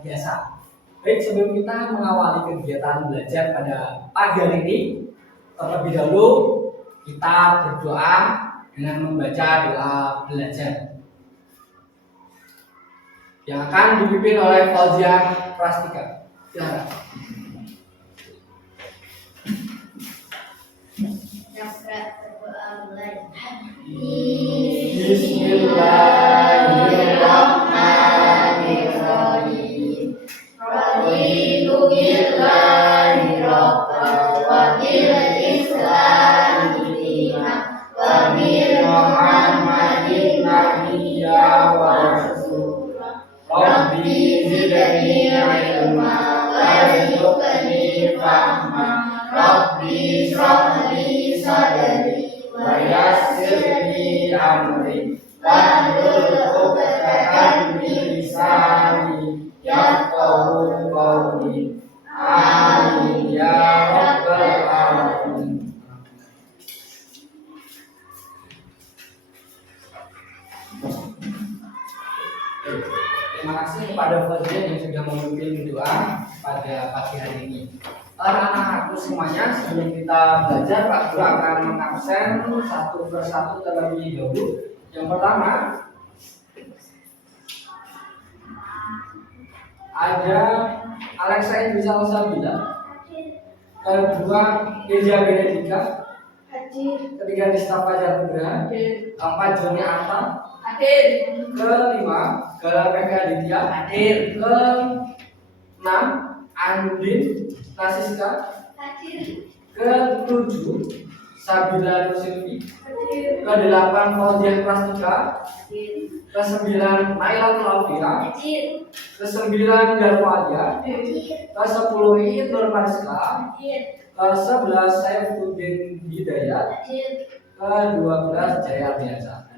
biasa. Baik, sebelum kita mengawali kegiatan belajar pada pagi hari ini, terlebih dahulu kita berdoa dengan membaca doa belajar yang akan dipimpin oleh Fauziah Prastika. Silakan. Bismillahirrahmanirrahim. Raditu billahi rabban wa bil islami dinan wa bi Muhammadin nabiyyan wa rasula. Rabbi zidni ilma warzuqni fahma. Rabbi shrah li sadri wa yassir li amri wahlul 'uqdatam min lisani yafqahu qawli. Amin ya rabbal alamin. Terima kasih kepada Fauziah yang sudah memimpin doa pada pagi hari ini. Anak-anakku semuanya, sebelum kita belajar, Pak Guru akan mengabsen satu persatu terlebih dahulu. Yang pertama ada Alexa Indrisa Osabila, kedua Kezia Benedika, ketiga Dista Fajar Putra, keempat Joni Arta, kelima Gala Peka Aditya, keenam Andin Nasiska, ketujuh Sabila Nusilvi, ke-8 Fauziah Prastika, ke-9 Naila Tulafira, ke-9 Darwadia, ke-10 Iit Nur Mariska, ke-11 Saifuddin Hidayat, ke-12 Jaya Biasa.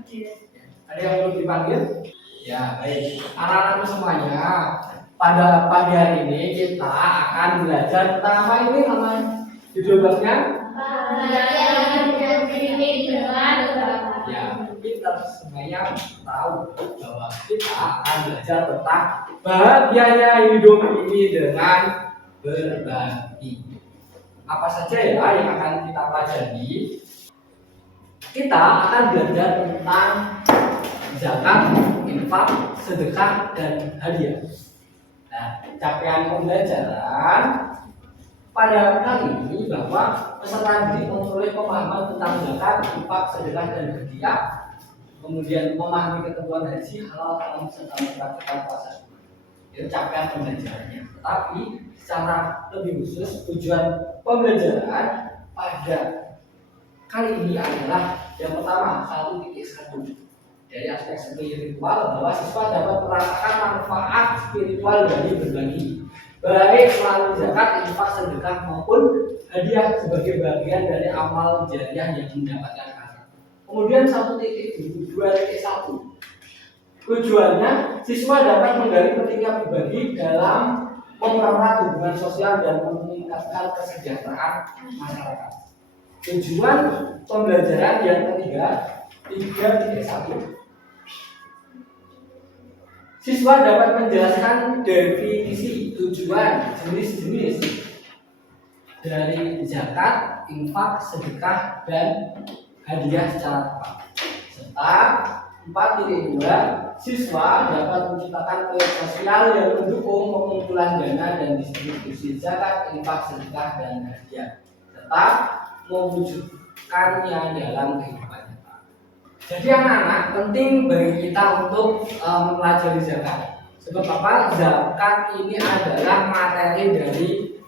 Ada yang belum dipanggil? Ya, baik. Anak-anak semuanya, pada pagi hari ini kita akan belajar tentang apa ini namanya? Judul babnya? Ya, kita semuanya tahu bahwa kita akan belajar tentang bahagianya hidup ini dengan berbagi. Apa saja ya yang akan kita pelajari? Kita akan belajar tentang zakat, infak, sedekah, dan hadiah. Nah, capaian pembelajaran pada kali ini bahwa peserta didik memperoleh pemahaman tentang zakat, infak, sedekah, dan hadiah, kemudian memahami ketentuan haji, halal, haram, serta mempraktikkan puasa. Itu capaian pembelajarannya. Tetapi secara lebih khusus tujuan pembelajaran pada kali ini adalah yang pertama 1.1 dari aspek spiritual, bahwa siswa dapat merasakan manfaat spiritual dari berbagi, baik melalui zakat, infak, sedekah maupun hadiah sebagai bagian dari amal jariah yang mendapatkan pahala. Kemudian 1.2.1 tujuannya siswa dapat menggali pentingnya berbagi dalam mempererat hubungan sosial dan meningkatkan kesejahteraan masyarakat. Tujuan pembelajaran yang ketiga 3.1 siswa dapat menjelaskan definisi, tujuan, jenis-jenis dari zakat, infak, sedekah, dan hadiah secara tepat. Serta 4.2 siswa dapat menciptakan proyek sosial yang mendukung pengumpulan dana dan distribusi zakat, infak, sedekah, dan hadiah, serta mewujudkannya dalam kehidupan. Jadi anak-anak, penting bagi kita untuk mempelajari zakat. Sebab apa? Zakat ini adalah materi dari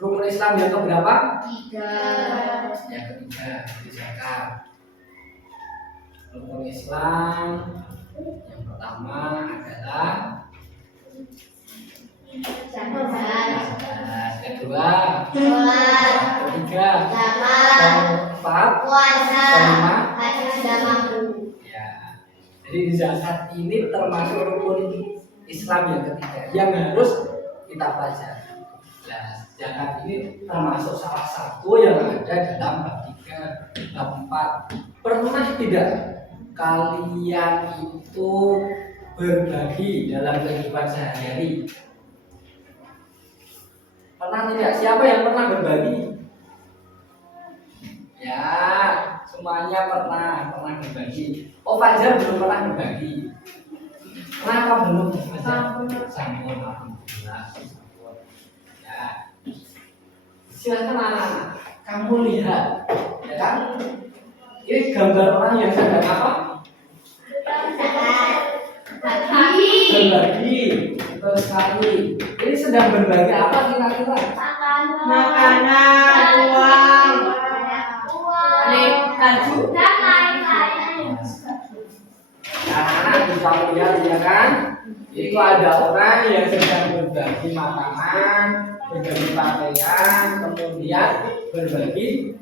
rukun Islam yang keberapa? 3. Yang ketiga, zakat. Rukun Islam yang pertama adalah zakat. Kedua, ketiga, keempat, kelima. Ya, jadi zakat ini termasuk rukun Islam yang ketiga yang harus kita pelajari. Nah, zakat ini termasuk salah satu yang ada dalam bab 3, bab 4. Pernah tidak kalian itu berbagi dalam kehidupan sehari-hari? Pernah tidak? Siapa yang pernah berbagi? Ya, semuanya pernah berbagi. Oh, Fajar belum pernah berbagi. Kenapa belum? Fajar? Sampun, alhamdulillah. Sampun. Ya, silakan anak-anak. Kamu lihat, ya kan? Ini gambar orang yang sedang apa? Berbagi. Betul sekali. Ini sedang berbagi apa kira-kira? Makanan, uang, baju, dan lain-lain. Anak-anak bisa melihat ya kan? Itu ada orang yang sedang berbagi makanan, berbagi pakaian, kemudian berbagi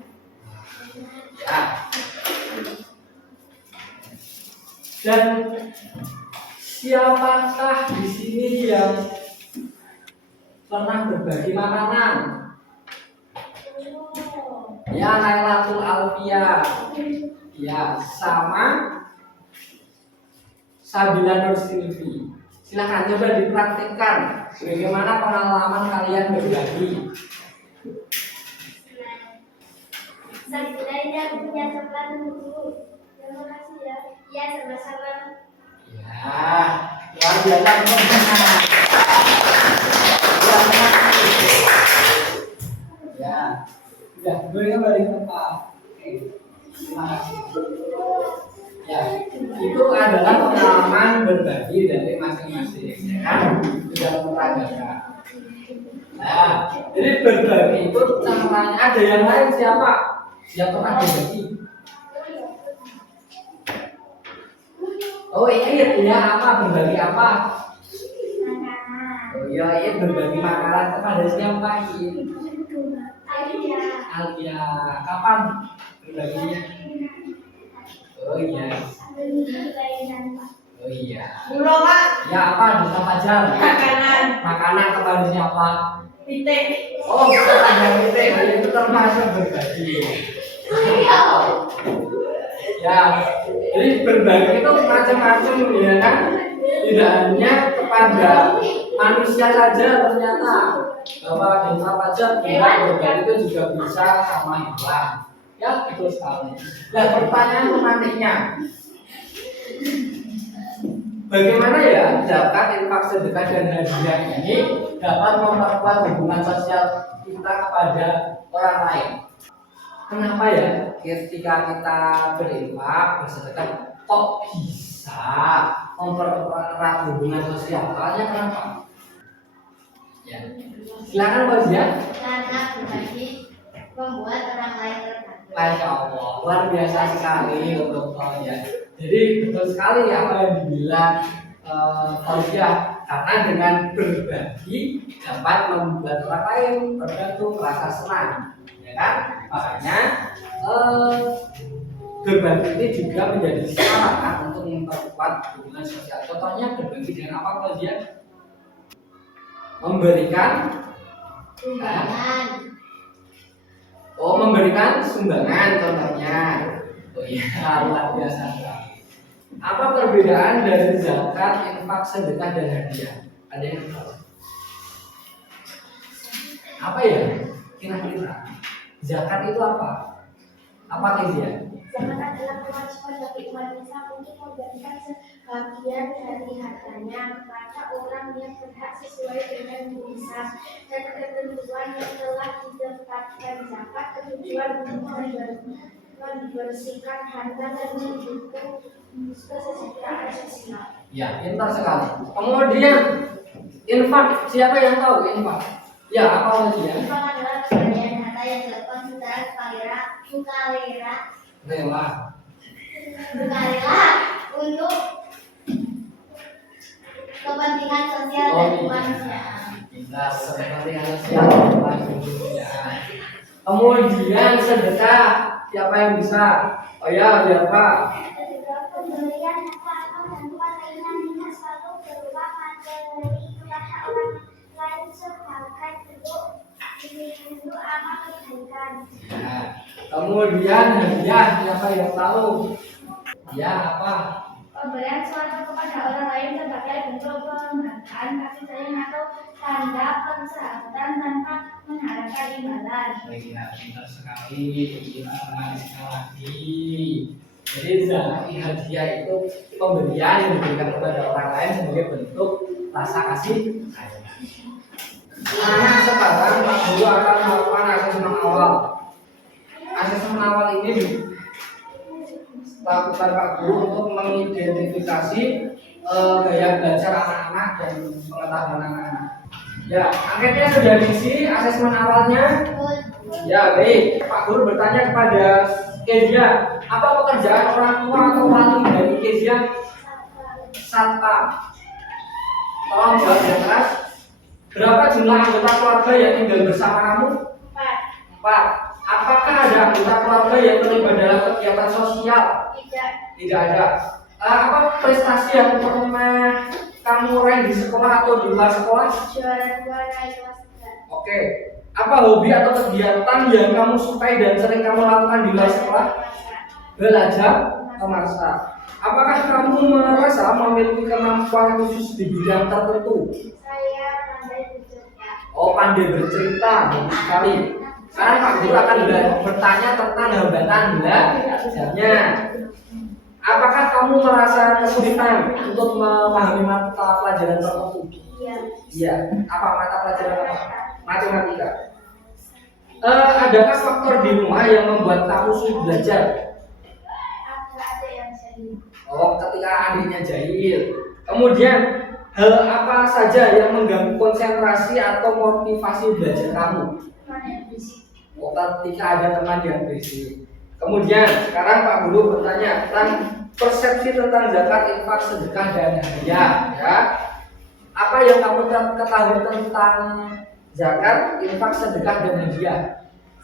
ya. Dan siapakah di sini yang pernah berbagi makanan? Ya, Lailatul Alfia. Ya, sama Sabila Nur Silvi. Silahkan coba dipraktikkan bagaimana pengalaman kalian berbagi. Saya punya coklat dulu. Terima kasih ya. Ya, sama-sama. Ya, luar biasa teman-teman. Ya, sudah boleh kembali ke tempat. Oke, terima kasih. Ya, itu adalah pengalaman berbagi dari masing-masing, ya kan? Sudah memperagakan. Nah, jadi berbagi itu caranya ada yang lain siapa? Yang pernah berbagi? Oh iya, ya apa berbagi apa? Oh iya, berbagi makanan kepada siapa ini? Alia, kapan berbaginya? Oh iya. Oh iya. Dulu Pak, Ya apa bisa Fajar? makanan, Makanan kepada siapa? titik. Oh, kepada kita itu termasuk berbagi. Ya, jadi berbagi itu macam-macam ya kan? Tidak hanya kepada manusia saja ternyata bahwa dengan Fajar berbagi itu juga bisa sama hewan. Ya, betul sekali. Nah, pertanyaan menariknya, bagaimana ya zakat, infak, sedekah dan hadiah ini dapat memperkuat hubungan sosial kita kepada orang lain? Kenapa ya ketika kita berinfak, bersedekah kok bisa mempererat hubungan sosial? Soalnya kenapa? Ya, silakan Pak Zia. Karena berbagi membuat orang lain terbantu. Masya Allah, luar biasa sekali untuk ya. Jadi betul sekali apa yang dibilang Fauzia, karena dengan berbagi dapat membuat orang lain terbantu, merasa senang, ya kan? Makanya berbagi ini juga menjadi syarat untuk memperkuat hubungan sosial. Contohnya berbagi dengan apa Fauzia? Memberikan Sumbangan. Oh, memberikan sumbangan contohnya. Oh iya, luar biasa sekali. Apa perbedaan dari zakat, infak, sedekah dan hadiah? Ada yang tahu? Apa ya? Kira-kira zakat itu apa? Apa dia? Zakat adalah kewajiban bagi umat Islam untuk membagikan sebagian dari hartanya kepada orang yang berhak sesuai dengan nisab dan ketentuan yang telah ditetapkan. Zakat bertujuan untuk membersihkan harta dan mendukung kesejahteraan sosial. Ya, pintar sekali. Kemudian infak, siapa yang tahu infak? Ya, apa dia? Infak adalah pemberian harta yang dilakukan secara sukarela untuk kepentingan sosial dan kemanusiaan. Nah, seperti yang siapa ya. Kemudian sedekah, siapa yang bisa? Oh ya, siapa? Pemberian harta atau bantuan lainnya tidak selalu berupa materi kepada orang lain sebagai bentuk amal kebaikan. Nah, kemudian hadiah, siapa yang tahu? Ya, apa? Pemberian sesuatu kepada orang lain sebagai bentuk penghargaan kasih sayang atau tanda persahabatan tanpa menggunakan imbalan. Iya, pintar sekali. Kita sekali lagi. Jadi hadiah itu pemberian yang diberikan kepada orang lain sebagai bentuk rasa kasih sayang. Nah, sekarang Pak Guru akan melakukan asesmen awal. Asesmen awal ini dilakukan Pak Guru untuk mengidentifikasi gaya belajar anak-anak dan pengetahuan anak-anak. Ya, anketnya sudah diisi, asesmen awalnya. Ya, baik. Pak Guru bertanya kepada Kezia, apa pekerjaan orang tua atau wali dari Kezia? Satpam. Tolong jawab yang keras. Berapa jumlah anggota keluarga yang tinggal bersama kamu? 4. Apakah ada anggota keluarga yang terlibat dalam kegiatan sosial? Tidak. Tidak ada. Apa prestasi yang pernah kamu raih di sekolah atau di luar sekolah? Juara 2 naik kelas 3. Oke. Apa hobi atau kegiatan yang kamu sukai dan sering kamu lakukan di luar sekolah? Belajar memasak. Apakah kamu merasa memiliki kemampuan khusus di bidang tertentu? Saya pandai bercerita. Oh, pandai bercerita, bagus sekali. Sekarang Pak Guru akan bertanya tentang hambatan belajarnya. Apakah kamu merasa kesulitan untuk memahami mata pelajaran tertentu? Iya. Iya. Apa mata pelajaran apa? Matematika. Adakah faktor di rumah yang membuat kamu sulit belajar? Ada yang jadi. Oh, ketika adiknya jahil. Kemudian, hal apa saja yang mengganggu konsentrasi atau motivasi belajar kamu? Mana yang berisik? Oh, ketika ada teman yang berisik. Kemudian, sekarang Pak Guru bertanya tentang persepsi tentang zakat, infak, sedekah, dan hadiah. Ya. Apa yang kamu ketahui tentang zakat, infak, sedekah, dan hadiah?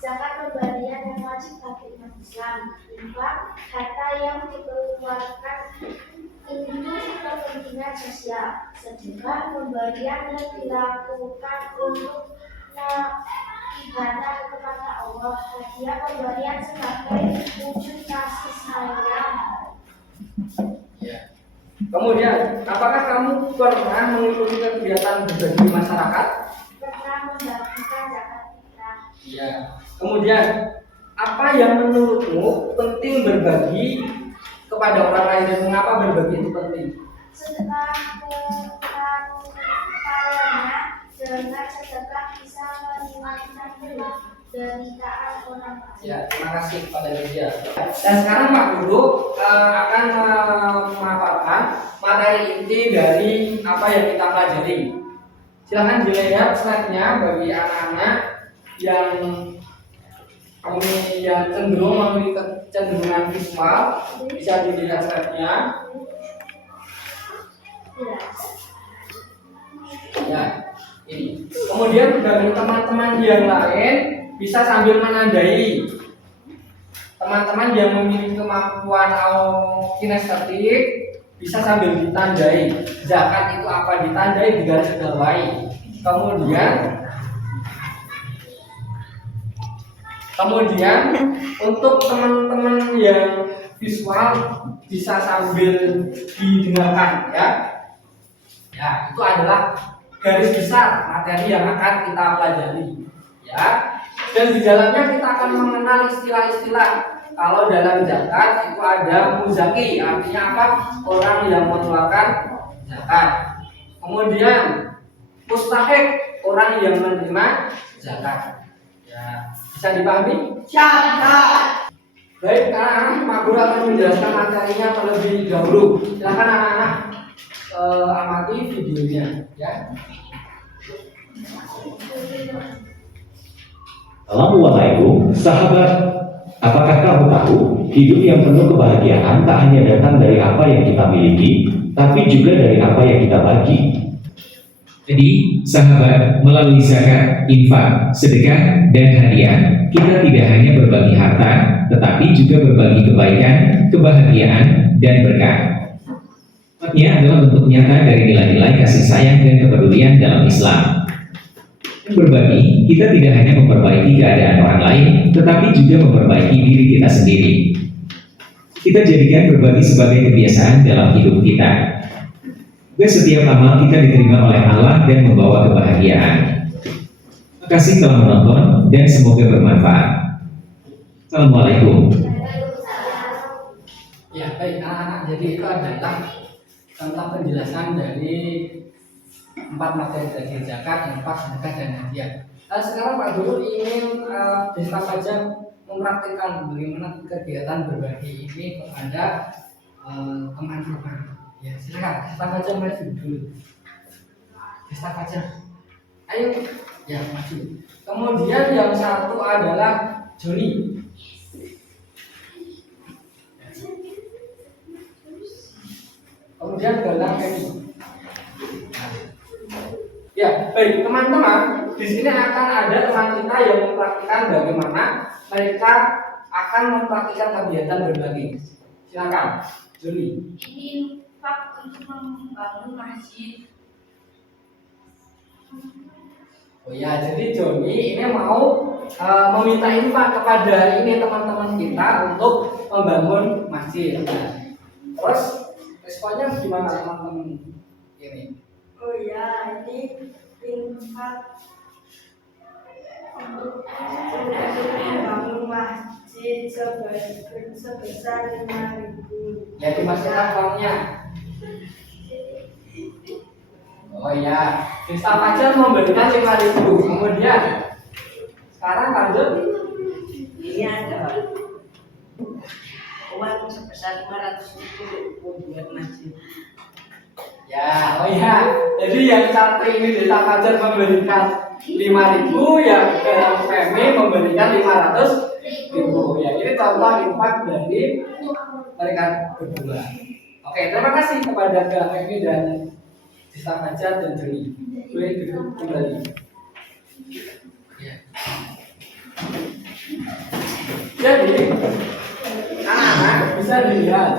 Zakat pemberian yang wajib bagi umat Islam. Infak harta yang dikeluarkan untuk kepentingan sosial. Sedekah pemberian yang dilakukan untuk ibadah kepada Allah. Hadiah pemberian sebagai wujud kasih sayang. Ya. Kemudian, apakah kamu pernah mengikuti kegiatan berbagi masyarakat? Pernah membagikan zakat fitrah. Iya. Kemudian, apa yang menurutmu penting berbagi kepada orang lain dan mengapa berbagi itu penting? Setelah karena dengan sedekah bisa meringankan penderitaan orang lain. Ya, terima kasih kepada Lydia. Dan sekarang Pak Guru akan memaparkan materi inti dari apa yang kita pelajari. Silahkan dilihat slide-nya bagi anak-anak yang cenderung memiliki kecenderungan visual, bisa dilihat slide-nya. Ya, ini. Kemudian bagi teman-teman yang lain bisa sambil menandai. Teman-teman yang memiliki kemampuan kinestetik bisa sambil ditandai. Zakat itu apa, ditandai di garis bawahi. Kemudian untuk teman-teman yang visual bisa sambil didengarkan ya. Ya, itu adalah garis besar materi yang akan kita pelajari ya. Dan di dalamnya kita akan mengenal istilah-istilah. Kalau dalam zakat itu ada muzaki, artinya apa? Orang yang mengeluarkan zakat. Kemudian mustahik, orang yang menerima zakat. Ya, bisa dipahami? Zakat. Baik, anak-anak, Pak Guru akan menjelaskan materinya terlebih dahulu. Silakan anak-anak amati videonya, ya. Assalamualaikum, sahabat. Apakah kamu tahu hidup yang penuh kebahagiaan tak hanya datang dari apa yang kita miliki, tapi juga dari apa yang kita bagi? Jadi, sahabat, melalui zakat, infak, sedekah, dan hadiah, kita tidak hanya berbagi harta, tetapi juga berbagi kebaikan, kebahagiaan, dan berkah. Sifatnya adalah bentuk nyata dari nilai-nilai kasih sayang dan kepedulian dalam Islam. Berbagi, kita tidak hanya memperbaiki keadaan orang lain, tetapi juga memperbaiki diri kita sendiri. Kita jadikan berbagi sebagai kebiasaan dalam hidup kita. Dan setiap amal kita diterima oleh Allah dan membawa kebahagiaan. Terima kasih telah menonton dan semoga bermanfaat. Assalamualaikum. Ya, baik anak-anak. Jadi itu adalah tentang penjelasan dari 4 materi tadi: zakat, infak, sedekah, dan hadiah. Sekarang Pak Guru ingin Desta Fajar mempraktikkan bagaimana kegiatan berbagi ini kepada teman-teman. Ya, silakan Desta Fajar maju dulu. Desta Fajar, ayo, ya maju. Kemudian yang satu adalah Joni. Kemudian Galang Femi. Ya, baik teman-teman, di sini akan ada teman kita yang mempraktikkan bagaimana mereka akan mempraktikkan kegiatan berbagi. Silakan, Juni. Ini infak untuk membangun masjid. Oh ya, jadi Joni ini mau meminta infak kepada ini teman-teman kita untuk membangun masjid. Nah, terus responnya gimana teman-teman ini? Oh ya, ini infak untuk membangun masjid sebesar 5.000. Ya dimasukkan uangnya. Oh ya, Desta Fajar memberikan 5.000. Kemudian sekarang lanjut. Ini ada uang sebesar 500.000 buat masjid. Ya, oh ya. Jadi yang satu ini Desta Fajar memberikan 5.000, yang Galang Femi memberikan 500.000. Ya, ini contoh infak dari mereka berdua. Oke, terima kasih kepada Galang Femi dan Desta Fajar dan Joni. Boleh duduk kembali. Ya. Jadi anak-anak bisa dilihat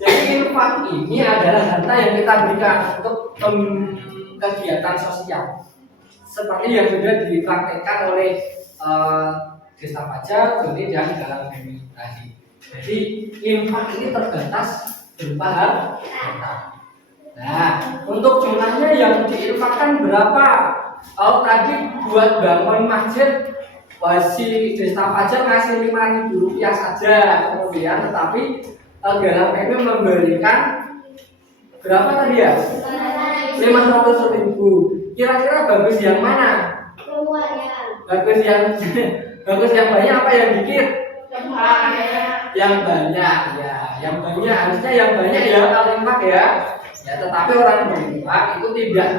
jadi infak ini adalah harta yang kita berikan untuk kegiatan sosial seperti yang sudah dipraktekkan oleh Desta Fajar, Joni dan Galang Femi tadi. Jadi infak ini terbatas berupa harta. Nah, untuk jumlahnya yang diinfakkan berapa? Oh, tadi buat bangun masjid si Desta Fajar ngasih 5.000 rupiah saja, kemudian tetapi Galang Femi memberikan berapa tadi ya? 500.000. Kira-kira bagus yang mana? Bagus yang bagus yang banyak apa yang dikit? Yang banyak ya, yang banyak harusnya yang banyak ya kalau infak ya. Ya, tetapi orang berinfak itu tidak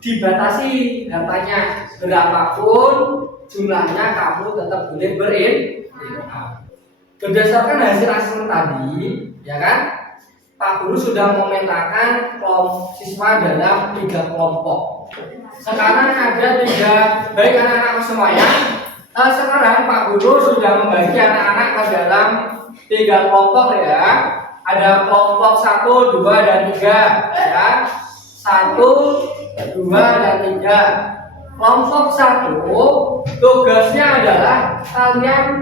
dibatasi hartanya, berapapun jumlahnya kamu tetap boleh berinfak. Berdasarkan hasil asesmen tadi, ya kan, Pak Guru sudah memetakan siswa dalam 3 kelompok. Sekarang ada 3, baik anak-anak semuanya. Sekarang Pak Guru sudah membagi anak-anak ke dalam 3 kelompok ya. Ada kelompok 1, 2, dan 3 ya. 1, 2, dan 3. Kelompok 1 tugasnya adalah kalian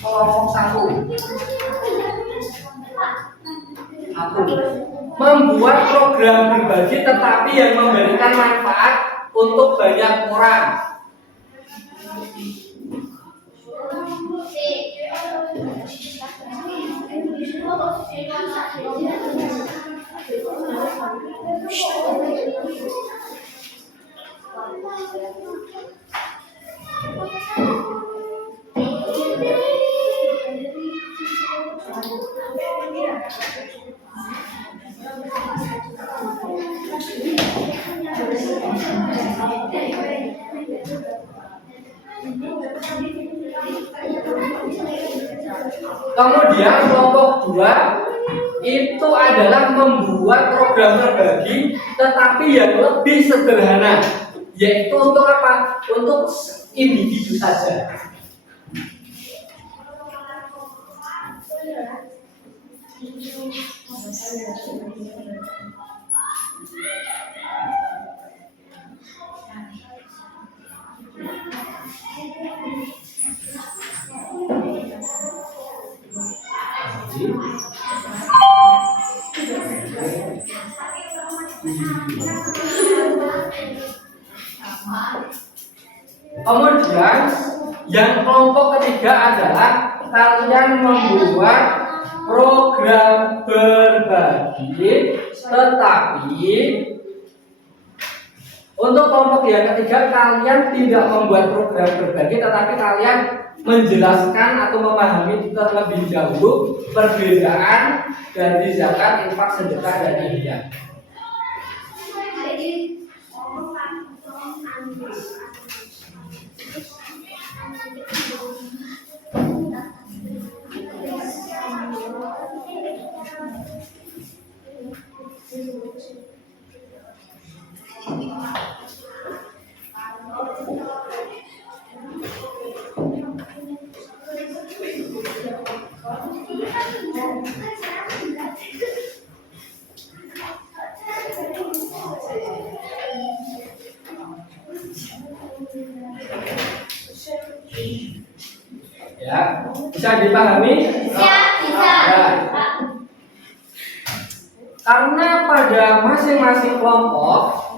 kelompok 1 membuat program berbagi tetapi yang memberikan manfaat untuk banyak orang. Kemudian kelompok 2 itu adalah membuat program berbagi tetapi yang lebih sederhana, yaitu untuk apa? Untuk individu saja. Kemudian yang kelompok ketiga adalah kalian membuat program berbagi, tetapi untuk kelompok yang ketiga kalian tidak membuat program berbagi, tetapi kalian menjelaskan atau memahami terlebih dahulu perbedaan dari zakat, infak, sedekah, dan hadiah. Ya, bisa dipahami? Bisa. Ya. Karena pada masing-masing kelompok,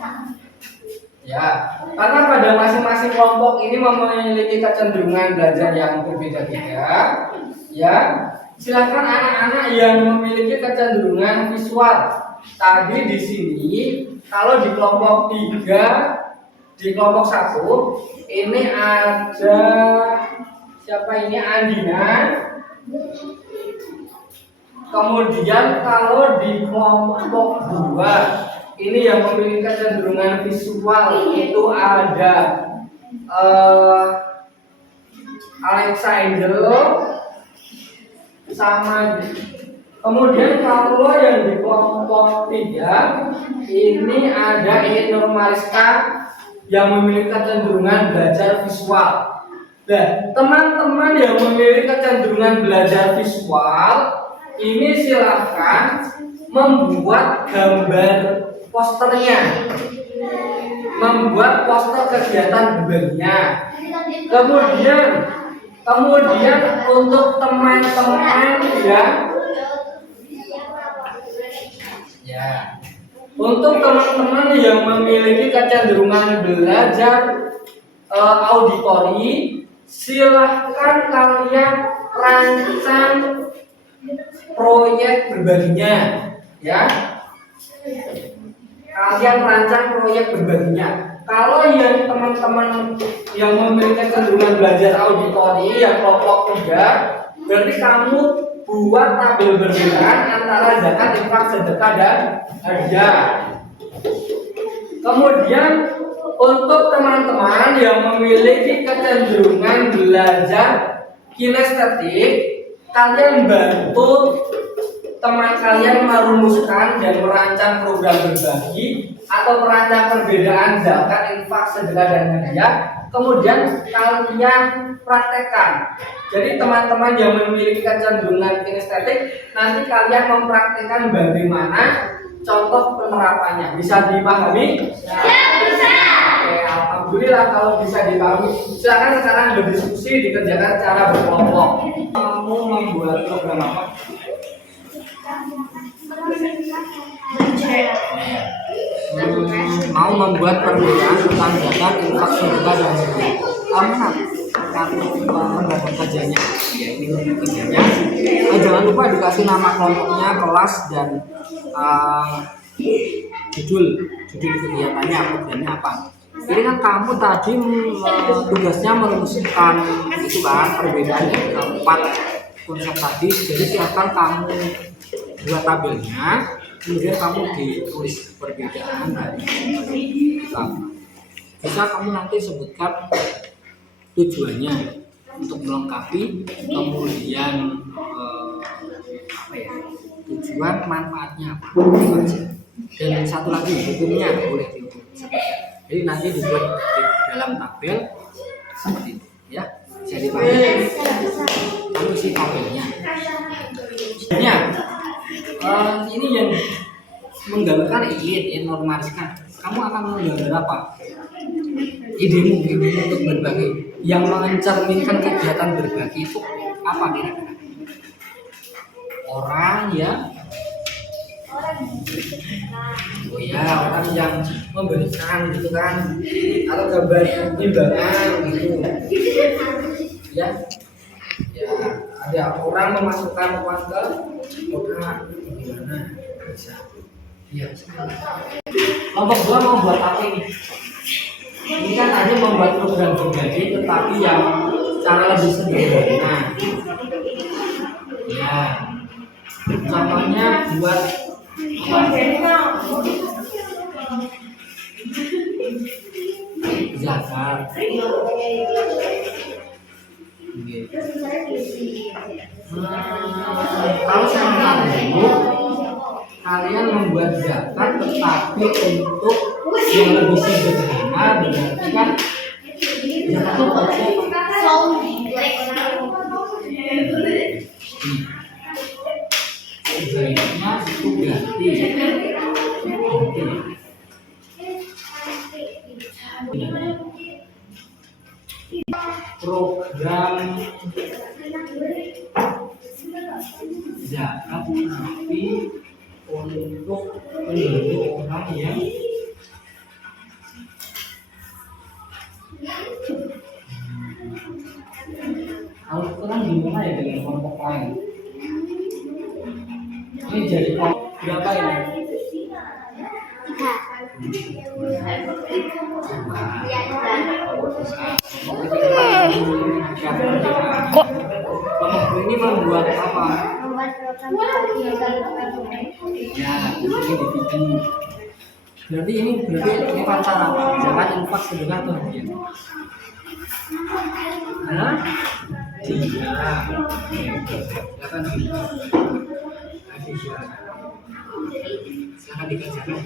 ya, karena pada masing-masing kelompok ini memiliki kecenderungan belajar yang berbeda-beda, ya. Silakan anak-anak yang memiliki kecenderungan visual. Tadi di sini, kalau di kelompok 3, di kelompok 1, ini ada siapa ini? Andina. Kemudian kalau di kelompok 2 ini yang memiliki kecenderungan visual itu ada Alexander sama. Kemudian kalau yang di kelompok 3 ini ada Nur Mariska yang memiliki kecenderungan belajar visual. Nah, teman-teman yang memiliki kecenderungan belajar visual ini silahkan membuat gambar posternya, membuat poster kegiatan berbaginya. Kemudian untuk teman-teman untuk teman-teman yang memiliki kecenderungan belajar auditori, silahkan kalian rancang proyek berbaginya, ya. Kalian rancang proyek berbaginya. Kalau yang teman-teman yang memiliki kecenderungan belajar auditori yang kelompok 3, berarti kamu buat tabel perbedaan antara zakat, infak, sedekah, dan hadiah. Kemudian untuk teman-teman yang memiliki kecenderungan belajar kinestetik, kalian bantu teman kalian merumuskan dan merancang program berbagi atau merancang perbedaan zakat, infak, sedekah, dan hadiah. Kemudian kalian praktekkan. Jadi teman-teman yang memiliki kecenderungan kinestetik, nanti kalian mempraktekkan bagaimana contoh penerapannya. Bisa dipahami? Ya, bisa. Oke, alhamdulillah kalau bisa dipahami. Silakan sekarang berdiskusi, dikerjakan secara berkelompok. Kamu membuat program apa? Mau membuat perbedaan tentang zakat, infak, sedekah, dan hadiah. Kamu mendapatkan kajiannya, ya ini untuk kerjanya. Jangan lupa dikasih nama kelompoknya, kelas, dan judul kegiatannya, programnya apa. Jadi kan kamu tadi tugasnya merumuskan itu kan perbedaan yang 4 konsep tadi. Jadi silakan kamu buat tabelnya, kemudian kamu ditulis perbedaan dari bisa kamu nanti sebutkan tujuannya untuk melengkapi, kemudian tujuan manfaatnya apa aja, dan satu lagi hukumnya boleh dihukum. Jadi nanti dibuat di dalam tabel seperti itu, ya. Bisa dipahami? Kamu isi tabelnya. Ini yang menggambarkan Nur Mariska. Kamu akan menggambar apa? Idemu untuk berbagi, yang mencerminkan kegiatan berbagi itu apa kira-kira? Orang ya, Oh ya, orang yang memberikan gitu kan, atau gambar timbangan gitu. Ya, ya ada orang memasukkan uang ke kotak, gimana bisa? Ya. Kelompok dua mau buat apa ini? Ini kan hanya membuat program pribadi, tetapi yang cara lebih sederhana. Ya, contohnya buat zakat. Kalau sama kamu, kalian membuat zakat tetapi untuk yang lebih sederhana, berarti kan zakat itu sebaiknya itu ganti. Program zakat tapi untuk membantu orang yang kalau kurang gimana ya dengan kelompok lain? Ini jadi kelompok berapa ini? Kok kelompok ini membuat apa? Ya, ini dibikin. Berarti ini pacar apa? Jangan infak sedekah atau hadiah. Nah, tidak. Silakan. Silakan dikerjakan.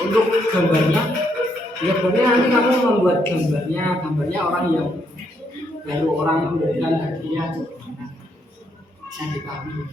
Untuk gambarnya, ya berarti nanti kamu membuat gambarnya orang yang baru orang yang memberikan hadiah. Bisa dipahami.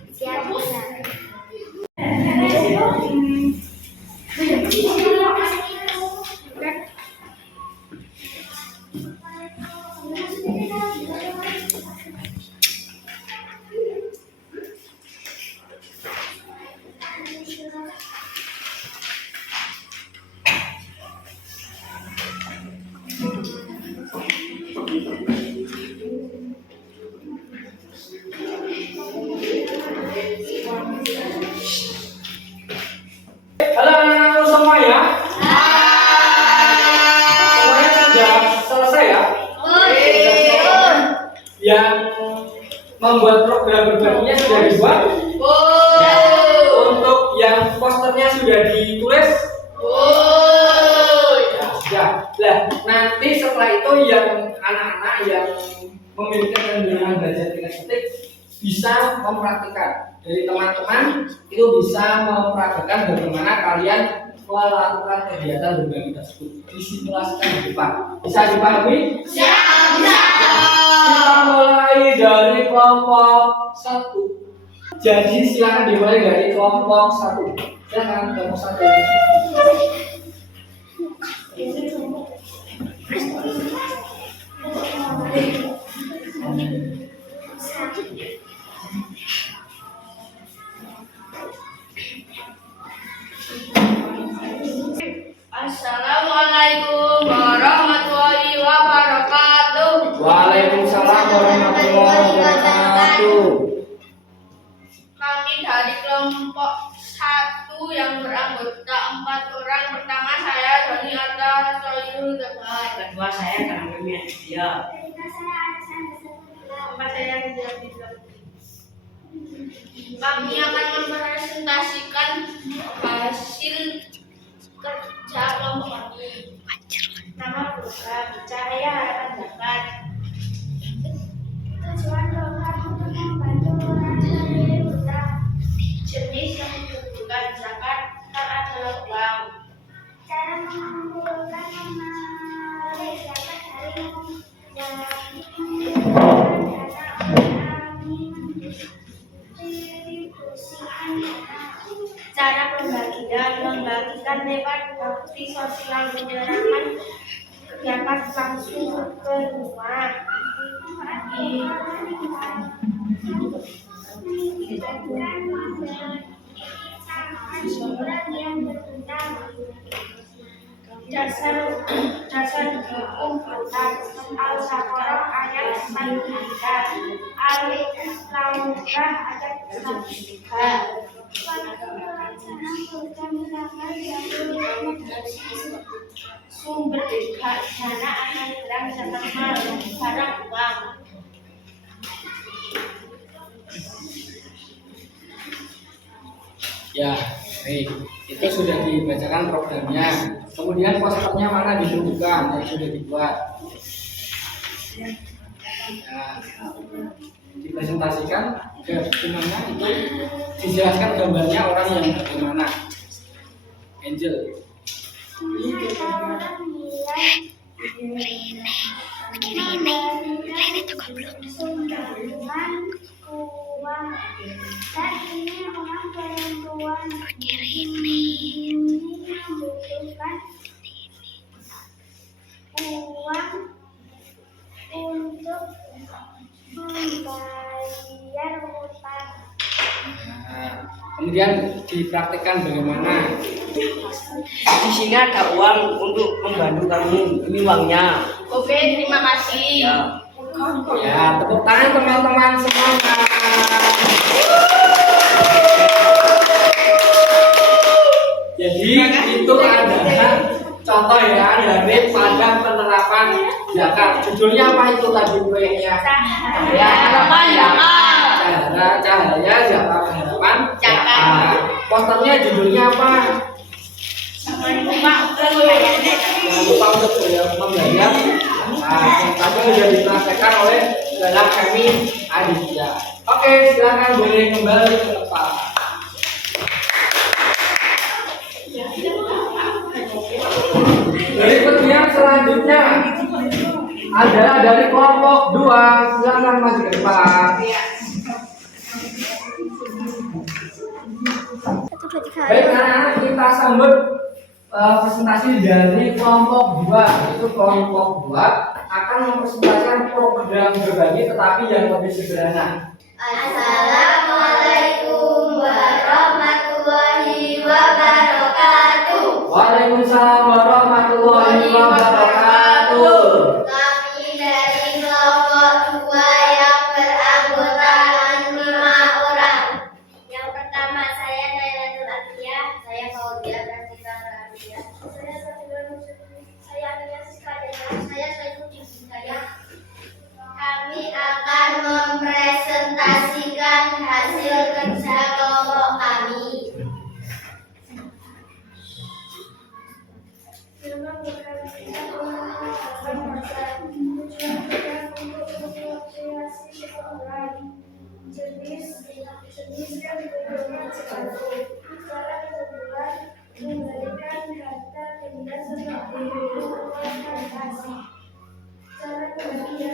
Halo semuanya. Semuanya sudah selesai ya? Yang membuat program berbandingnya sudah dibuat? Untuk yang posternya sudah ditulis? Ya, sudah. Nah, nanti setelah itu yang anak-anak yang memiliki kecenderungan belajar kinesthetik bisa mempraktikkan. Dari teman-teman itu bisa mempraktikkan bagaimana kalian melakukan kegiatan berbagi tersebut, disimulasikan di depan. Bisa dipahami? Siap. Kita mulai dari kelompok 1. Jadi silakan dimulai dari kelompok 1. Silakan kelompok 1. Assalamualaikum warahmatullahi wabarakatuh. Waalaikumsalam warahmatullahi wabarakatuh. Kami dari kelompok 1 yang beranggota 4 orang. Pertama saya Doni Atta Soyul Debat. Kedua saya Kami Adia. Keempat saya Rizal Fitri. Kami akan mempresentasikan hasil kerja kelompok kami. Nama program Cahaya Harapan Zakat. Tujuan program untuk membantu orang yang berhutang. Jenis yang membutuhkan zakat adalah uang. Cara mengumpulkan menarik zakat dari yang cara membagikan lewat bakti sosial menyerahkan kegiatan langsung ke rumah. seorang yang berbenah. Dasar hukum Quran Al-Baqarah ayat 43, Al-Laurah ayat 43. Sumber dana akan hilang misalkan mal, barang, uang. Ya, baik. Itu sudah dibacakan programnya. Kemudian posternya mana ditunjukkan yang sudah dibuat. Nah, dipresentasikan ke gimana itu dijelaskan gambarnya orang yang bagaimana. Angel. Dan ini orang perempuan ini membutuhkan uang untuk membayar utang. Nah, kemudian dipraktikkan bagaimana. Di sini ada uang untuk membantu kamu. Ini uangnya. Oke, terima kasih. Ya. Ya, tepuk tangan teman-teman semuanya. Jadi itu adalah contoh ya dari pada penerapan zakat. Judulnya apa itu tadi proyeknya? Cahaya zakat penerapan zakat. Posternya judulnya apa? Jangan lupa untuk membayar. Nah, yang tadi sudah dipraktekkan oleh dalam kami Aditya. Oke, silakan boleh kembali ke depan. Berikutnya selanjutnya adalah dari kelompok 2. Silakan maju ke depan. Baik anak-anak, kita sambut presentasi dari kelompok 2. Itu kelompok 2 akan mempresentasikan program berbagi tetapi yang lebih sederhana. Assalamualaikum warahmatullahi wabarakatuh. Waalaikumsalam warahmatullahi wabarakatuh. Kami dari kelompok 2 yang beranggotakan 5 orang. Yang pertama saya Nailatul Atiyah, saya Fauziah Pratika Rabiah, saya Satria Nursyidin, saya Alia Siskadana, saya Saifuddin Hidayah. Kami akan mempresentasikan hasil kerja kelompok kami. Memang bukan kita menggunakan bahasa tujuan kita untuk mengkreasi seseorang jenis dan berdoa sepatu. Cara kedua memberikan kata benda seperti uang kertas. Cara ketiga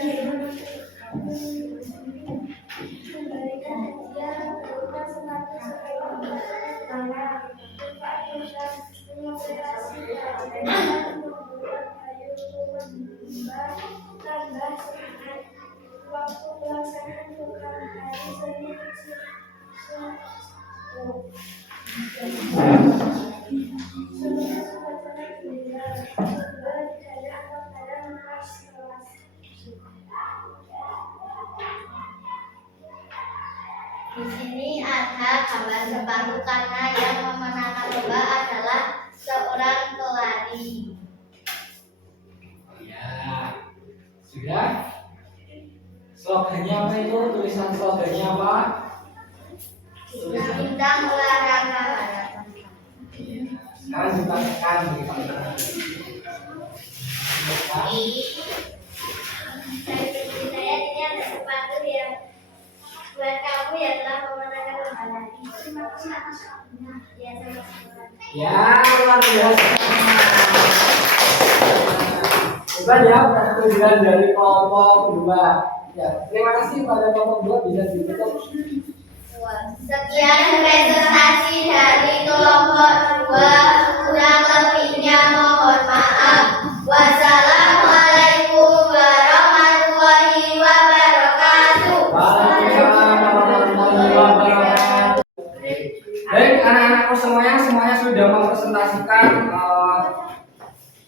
memberikan hadiah berupa sepatu sepatu tangan. Mengoperasi dan membuat kayu tambah semangat. Waktu pelaksanaan program hari Senin Di sini ada gambar sepatu karena yang memenangkan lomba adalah seorang pelari. Ya, sudah. Slogannya apa itu? Tulisan slogannya apa? Bintang olahraga harapan. Sekarang dipakaikan di tangan. Saya ini ada sepatu yang buat kamu yang telah memenangkan lomba lari. Terima kasih atas waktunya. Ya, sama-sama. Ya, luar biasa. Coba ya, persetujuan dari kelompok 2. Ya, terima kasih pada kelompok 2 bisa ditutup. Sekian presentasi dari kelompok 2. Kurang lebihnya mohon maaf. Wassalamualaikum warahmatullahi wabarakatuh. Waalaikumsalam warahmatullahi wabarakatuh. Baik, anak-anakku semuanya, sudah mempresentasikan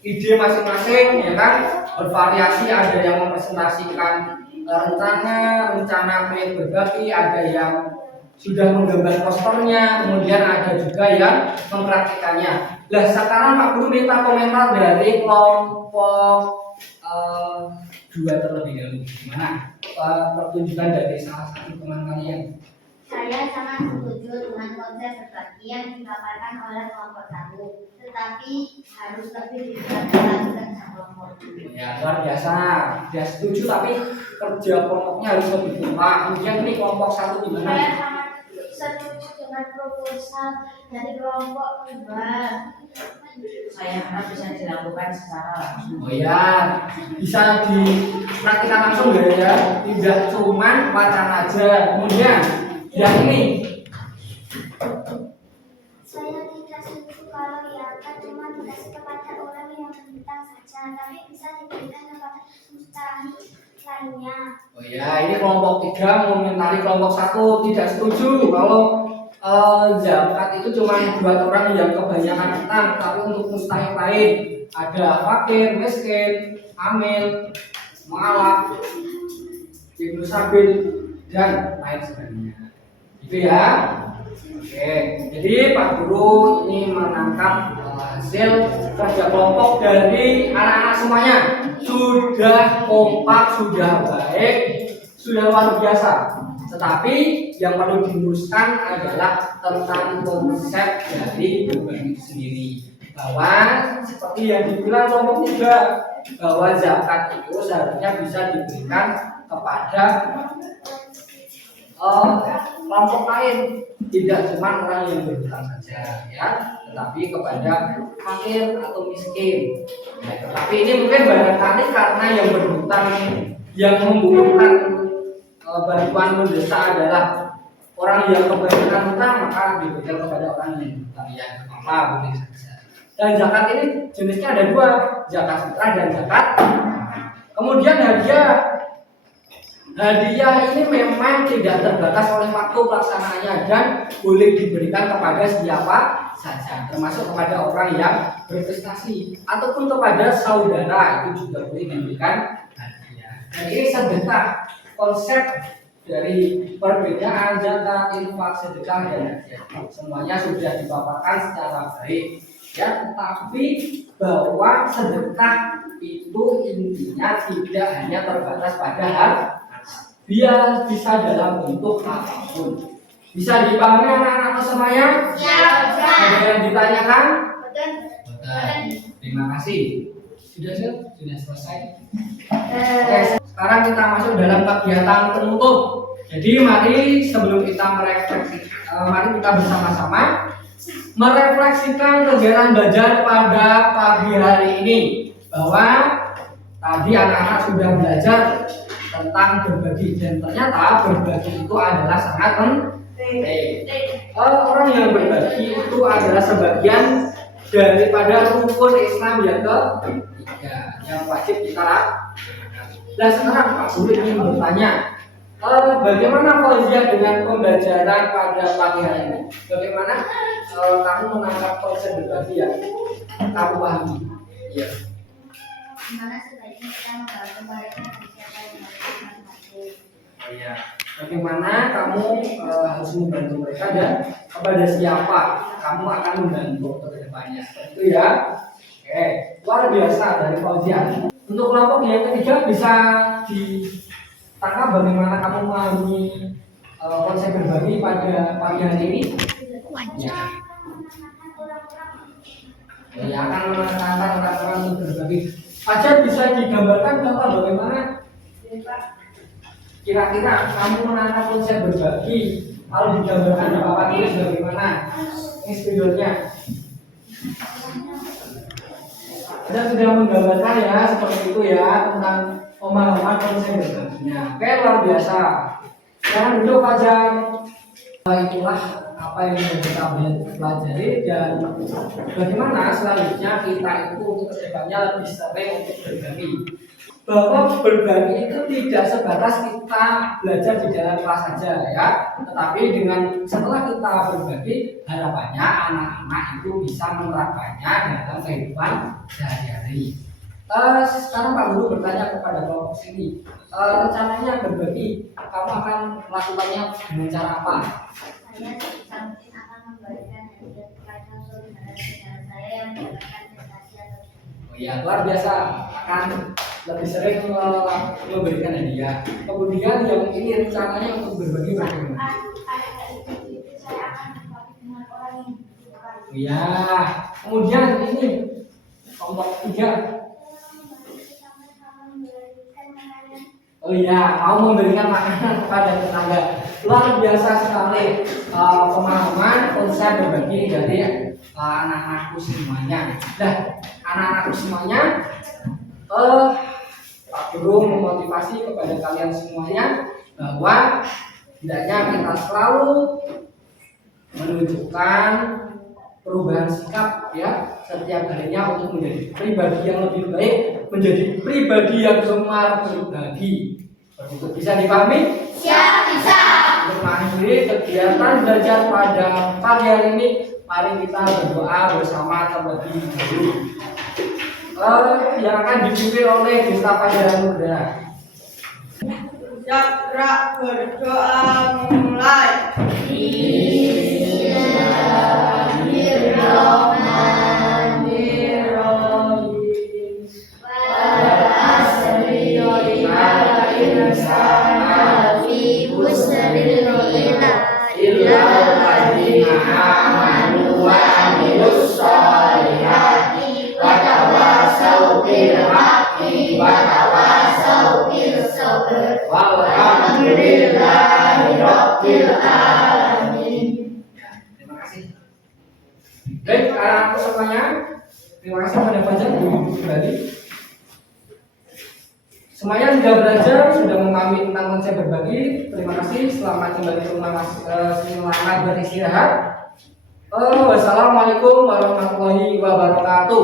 ide masing-masing, ya kan, bervariasi. Ada yang mempresentasikan rencana proyek berbagi, ada yang sudah menggambar posternya, kemudian ada juga yang mempraktikannya. Nah, sekarang Pak Guru minta komentar dari kelompok 2 terlebih dahulu. Gimana pertunjukan dari salah satu teman kalian? Saya sangat setuju dengan konsep berbagi yang dipaparkan oleh kelompok 1, tetapi harus lebih diperhatikan dengan kelompok 2. Ya, luar biasa. Dia setuju, tapi kerja kelompoknya harus lebih kompak. Kemudian ini kelompok 1 Saya gimana? sangat setuju dengan proposal dari kelompok 2. Saya harap bisa dilakukan secara langsung. Oh ya, bisa dipraktikkan langsung ya, tidak cuma wacana aja. Kemudian yang ini, Saya tidak setuju kalau iakan cuma dikasih kepada orang yang berbintang saja, tapi bisa diberikan kepada mustahik lainnya. oh ya, ini kelompok 3 mengomentari kelompok 1 tidak setuju kalau zakat itu cuma buat orang yang kebanyakan utang, tapi untuk mustahik lain ada fakir, miskin, amil, mu'alaf, ibnu sabil, dan lain sebagainya. Gitu ya. Oke, jadi Pak Guru ini menangkap hasil kerja kelompok dari anak-anak semuanya. Sudah kompak, sudah baik, sudah luar biasa. Tetapi yang perlu diluruskan adalah tentang konsep dari berbagi itu sendiri. Bahwa seperti yang dibilang kelompok 3, bahwa zakat itu seharusnya bisa diberikan kepada kelompok lain, tidak cuma orang yang berhutang saja, ya, tetapi kepada fakir atau miskin. Ya, tetapi ini mungkin barangkali karena yang berhutang, yang membutuhkan bantuan mendesak adalah orang yang kebanyakan hutang, maka diberikan kepada orang yang berhutang, ya, apa boleh saja. Dan zakat ini jenisnya ada 2, zakat fitrah dan zakat. Kemudian hadiah ini memang tidak terbatas oleh waktu pelaksanaannya dan boleh diberikan kepada siapa saja, termasuk kepada orang yang berprestasi ataupun kepada saudara, itu juga boleh diberikan hadiah. Dan ini sedekah, konsep dari perbedaan zakat, infak, sedekah dan hadiah semuanya sudah dipaparkan secara baik, ya. Tetapi bahwa sedekah itu intinya tidak hanya terbatas pada hal, dia bisa dalam bentuk apapun. Bisa dipahami anak-anak semuanya? Ada yang ditanyakan? Betul. Betul. Terima kasih. Sudah selesai. Oke, sekarang kita masuk dalam kegiatan penutup. Jadi mari sebelum kita mari kita bersama-sama merefleksikan kegiatan belajar pada pagi hari ini, bahwa tadi anak-anak sudah belajar tentang berbagi dan ternyata berbagi itu adalah sangat penting. Orang yang berbagi itu adalah sebagian daripada rukun Islam yang ketiga yang wajib kita lakukan. Nah, sekarang Pak Guru ingin bertanya, bagaimana Fauzia dengan pembelajaran pada pagi hari ini? Bagaimana kamu menangkap konsep berbagi yang kamu pahami? Iya. Gimana sebaiknya kita membantu mereka dan siapa yang harus membantu? Oh iya. Bagaimana kamu harus membantu mereka dan kepada siapa kamu akan membantu ke depannya? Itu ya. Oke, luar biasa dari Fauzia. Untuk kelompok yang ketiga bisa ditangkap bagaimana kamu memahami konsep berbagi pada pagi hari ini? Ya. Ya, akan menekankan orang-orang untuk berbagi. Fajar bisa digambarkan contoh bagaimana kira-kira kamu menangkap konsep berbagi, kalau digambarkan Bapak tulis bagaimana ini studionya. Anda sudah menggambarkan ya seperti itu ya tentang pemahaman konsep berbaginya. Oke, luar biasa. Jangan duduk Fajar. Itulah apa yang kita pelajari dan bagaimana selanjutnya kita itu untuk kedepannya lebih sering untuk berbagi. Bahwa berbagi itu tidak sebatas kita belajar di dalam kelas saja ya, tetapi dengan setelah kita berbagi harapannya anak-anak itu bisa menerapkannya dalam kehidupan sehari-hari. Sekarang Pak Guru bertanya kepada kelompok sini, rencananya berbagi, kamu akan melakukannya dengan cara apa? Saya sebisa mungkin akan memberikan hadiah kepada saudara-saudara saya yang mendapatkan prestasi atau Oh ya, luar biasa, akan lebih sering memberikan hadiah. Kemudian yang ini rencananya untuk berbagi bagaimana? ada itu saya akan berbagi dengan orang yang membutuhkan. Oh ya, kemudian ini kelompok 3. Oh iya, mau memberikan makanan kepada tetangga. Luar biasa sekali pemahaman konsep berbagi dari anak-anakku semuanya. Nah, anak-anakku semuanya, Pak Guru memotivasi kepada kalian semuanya bahwa hendaknya kita selalu menunjukkan perubahan sikap ya setiap harinya untuk menjadi pribadi yang lebih baik, menjadi pribadi yang gemar berbagi. Begitu, bisa dipahami? Siap, bisa. Untuk mengakhiri kegiatan belajar pada pagi hari ini, mari kita berdoa bersama terlebih dahulu. Yang akan dipimpin oleh Desta Pajara Muda. Gerak berdoa mulai. Terima kasih. Baik, anak-anakku semuanya, terima kasih pada Fajar kembali. Semuanya sudah belajar, sudah memahami tentang konsep berbagi. Terima kasih. Selamat kembali ke rumah, selamat beristirahat. Wassalamualaikum warahmatullahi wabarakatuh.